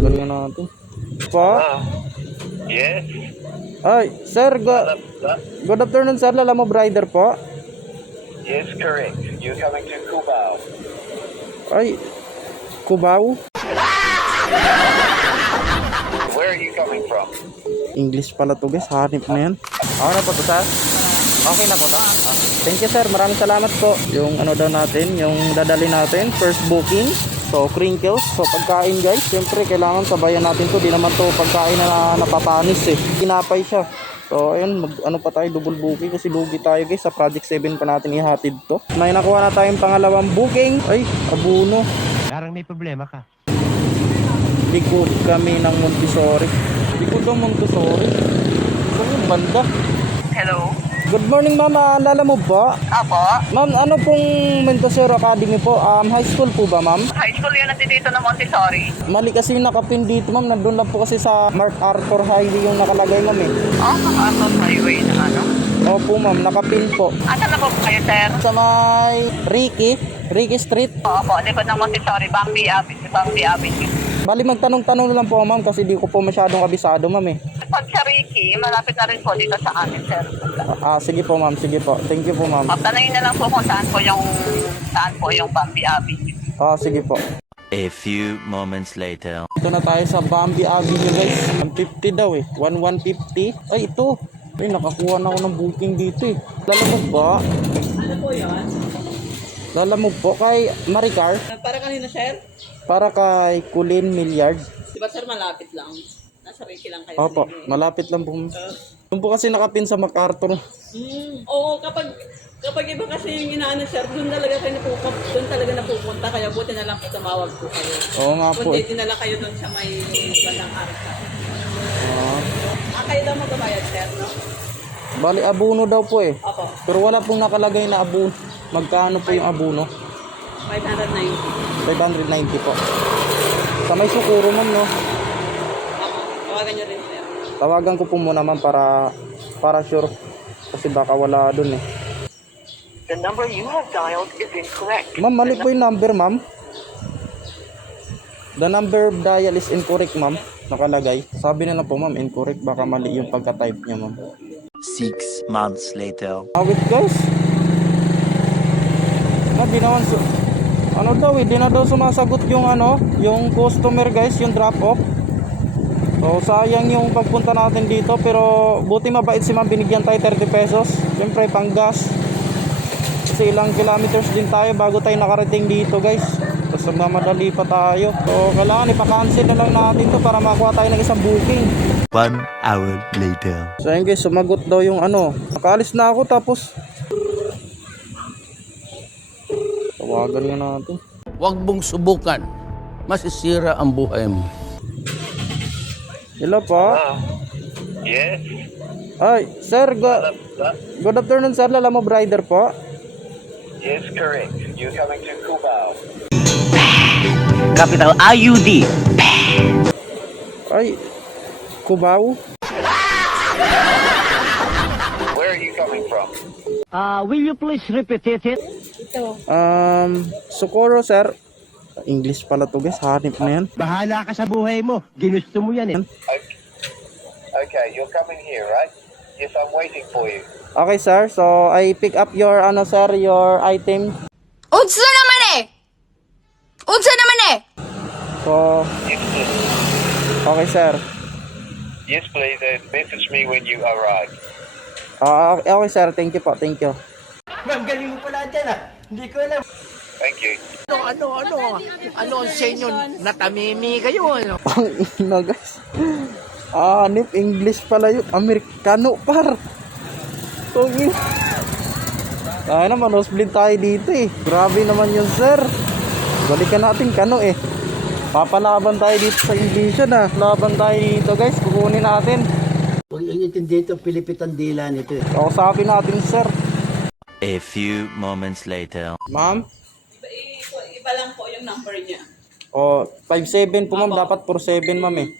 Tawagan nga natin. Pa? Yes. Ay, sir, good afternoon, sir. Lalamo Brider po. Yes, correct. You're coming to Cubao. Ay, Cubao? Where are you coming from? English pala to, guys. Hanip na yan. Ako na po to, sir. Okay na po to. Thank you, sir. Maraming salamat po. Yung ano daw natin, yung dadali natin, first booking. So, crinkles. So, pagkain, guys. Siyempre, kailangan sabayan natin to. Di naman to pagkain na napapanis eh. Kinapay siya. So, ayun, ano pa tayo, double booking kasi lugi tayo, guys. Sa Project 7 pa natin ihatid to. May nakuha na tayong pangalawang booking. Ay, abuno. Parang may problema ka. Likod kami ng Montessori. Likod ng Montessori. Ito yung banda. Hello? Good morning, ma'am. Lala mo po? Apo? Ma'am, ano pong Montessori Academy po? High school po ba, ma'am? High school yun natin dito ng Montessori. Mali kasi yung nakapin dito, ma'am. Nandun lang po kasi sa MacArthur Highway yung nakalagay, ma'am eh. MacArthur Highway na ano? Opo, ma'am. Nakapin po. Asan na po kayo, sir? Sa may Ricky Street. Opo, likod ng Montessori, Bambi Avenue. Bali, magtanong-tanong lang po, ma'am, kasi di ko po masyadong kabisado, ma'am eh. Pag sa Ricky, malapit na rin po dito sa amin, sir. Sige po, ma'am. Sige po. Thank you po, ma'am. Tanungin na lang po kung saan po yung Bambi Avenue. Sige po. A few moments later. Ito na tayo sa Bambi Avenue, guys. 150 daw eh. 150. Ay, ito. Ay, nakakuha na ako ng booking dito eh. Lalamog ba? Ano po yun? Lalamog po kay Maricar. Para kanina, sir? Para kay Kulin Milliard. Diba, sir, malapit lang? Nasa Ricky lang kayo. Opo, malapit lang po. Doon po kasi nakapin sa MacArthur. Oo, kapag iba kasi yung inaano, sir, doon talaga napupunta. Kaya buti na lang po tumawag po kayo. Oo nga po eh. Kundi na lang kayo doon sa may bandang arka. Kayo daw magbabayad, sir, no? Bali, abuno daw po eh. Opo, Pero wala pong nakalagay na abuno. Magkano po yung abuno? 590. 590 po. Sa may Sukuro, ma'am, no? Opo, tawagan nyo rin, sir. Tawagan ko po muna, ma'am, para sure. Kasi baka wala dun eh. The number you have dialed is incorrect. Ma'am, mali po yung number, ma'am. The number dial is incorrect, ma'am. Nakalagay. Sabi nila po, ma'am, incorrect. Baka mali yung pagka-type niya, ma'am. 6 months later. Awit, guys. Ma'am, di naman di na daw sumasagot yung yung customer, guys, yung drop-off. So, sayang yung pagpunta natin dito. Pero, buti mabait si ma'am. Binigyan tayo 30 pesos. Siyempre, pang gas. Kasi ilang kilometers din tayo bago tayo nakarating dito, guys. Tapos magmamadali pa tayo. So, kailangan ipa-cancel na lang natin to para makuha tayo ng isang booking. 1 hour later. So, ayun, guys. Sumagot daw yung Nakaalis na ako tapos tawagan nga natin. Huwag mong subukan. Masisira ang buhay mo. Hello po. Yes. Ay, sir. Good afternoon, sir. Lalamo Brider po. Yes, correct. You're coming to Cubao. Capital IUD. Ay, Cubao. Where are you coming from? Will you please repeat it? Socorro, sir. English pala to, guys. Hanip na yan. Bahala ka sa buhay mo. Ginusto mo yan eh. Okay, you're coming here, right? Yes, I'm waiting for you. Okay, sir. So, I pick up your, sir, your item. Unsa naman eh? Unsa naman eh? So, Yes, please. okay, sir. Yes, please. Message me when you arrive. Okay, sir. Thank you po. Thank you. Ma'am, galing mo pala dyan ah. Hindi ko alam. Thank you. Ano ang senyo? Natamimi kayo, ano? Ang ina, guys. Hanip, English pala yun. Amerikano, par. Tungin. Tayo naman, nosebleed tayo dito eh. Grabe naman yun, sir. Balikan natin kano eh. Papalaban tayo dito sa English na. Laban tayo dito, guys. Kukunin natin. Huwag yung intindi ito, pilipitan dila nito eh. Kausapin natin, sir. A few moments later. Ma'am? Iba lang po yung number niya. 5-7 po, ma'am. Dapat 4-7, ma'am eh.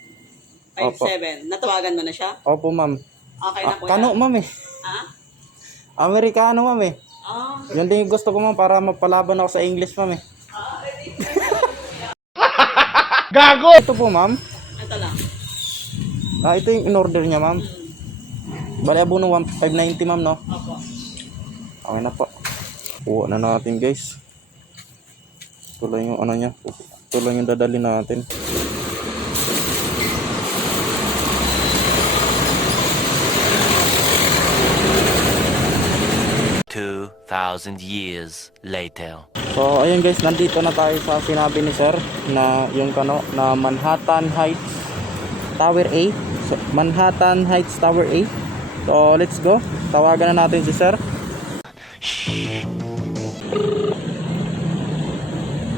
5-7. Natawagan mo na siya? Opo, ma'am. Okay na po Kano, yan. ma'am eh. Ha? Amerikano, ma'am eh. Ah, Yun din yung gusto ko, ma'am, para mapalaban ako sa English, ma'am eh. ready. Gago! Ito po, ma'am. Ito yung in-order niya, ma'am. Bali, abono 590, ma'am, no? Opo. Okay na po. Kuha na natin, guys. Ito lang yung ano niya. Ito lang yung dadali natin. $2,000 years later. So, ayun guys, nandito na tayo sa sinabi ni Sir na yung kano na Manhattan Heights Tower A. So, Manhattan Heights Tower A. So, let's go. Tawagan na natin si Sir.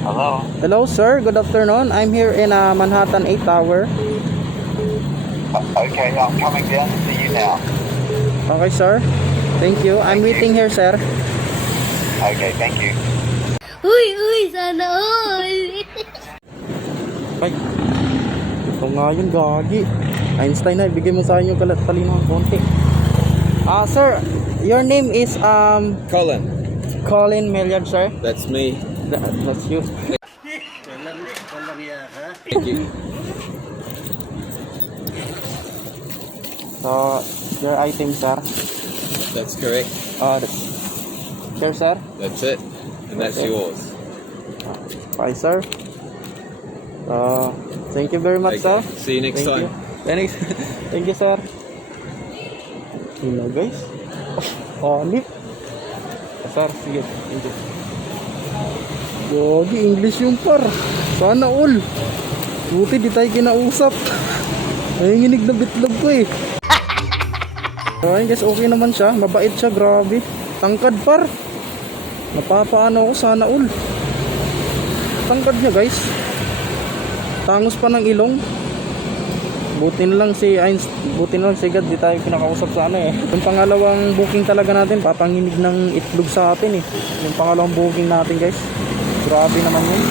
Hello? Hello, sir. Good afternoon. I'm here in Manhattan 8 Tower. Okay, I'm coming down to see you now. Okay, sir. Thank you. I'm waiting here, sir. Okay, thank you. Uy, sana all. Ay. Ito nga yung gagi. Einstein na, ibigay mo sa akin yung talino ng konti. Sir, your name is Colin, Colin Milliard, sir. that's me. That's you. Thank you. So, your item, sir. That's correct. Here, sir. That's it. And that's Okay. yours. Bye, sir. Thank you very much, Okay. sir. See you next Thank time. you. Thank you, sir. Hello, guys. Hanip. Sir, sige. Thank you. Gogi, English yung par. Sana all. Buti di tayo kinausap. Nanginginig na bitlog ko eh. So, ayun guys, okay naman siya. Mabait siya, grabe. Tangkad par. Napapaano ako, sana all. Tangkad niya guys. Tangos pa ng ilong. Buti na lang si God di tayo pinakausap sa ano eh. Yung pangalawang booking talaga natin, papanginig ng itlog sa atin eh. Yung pangalawang booking natin guys. Grabe naman yun.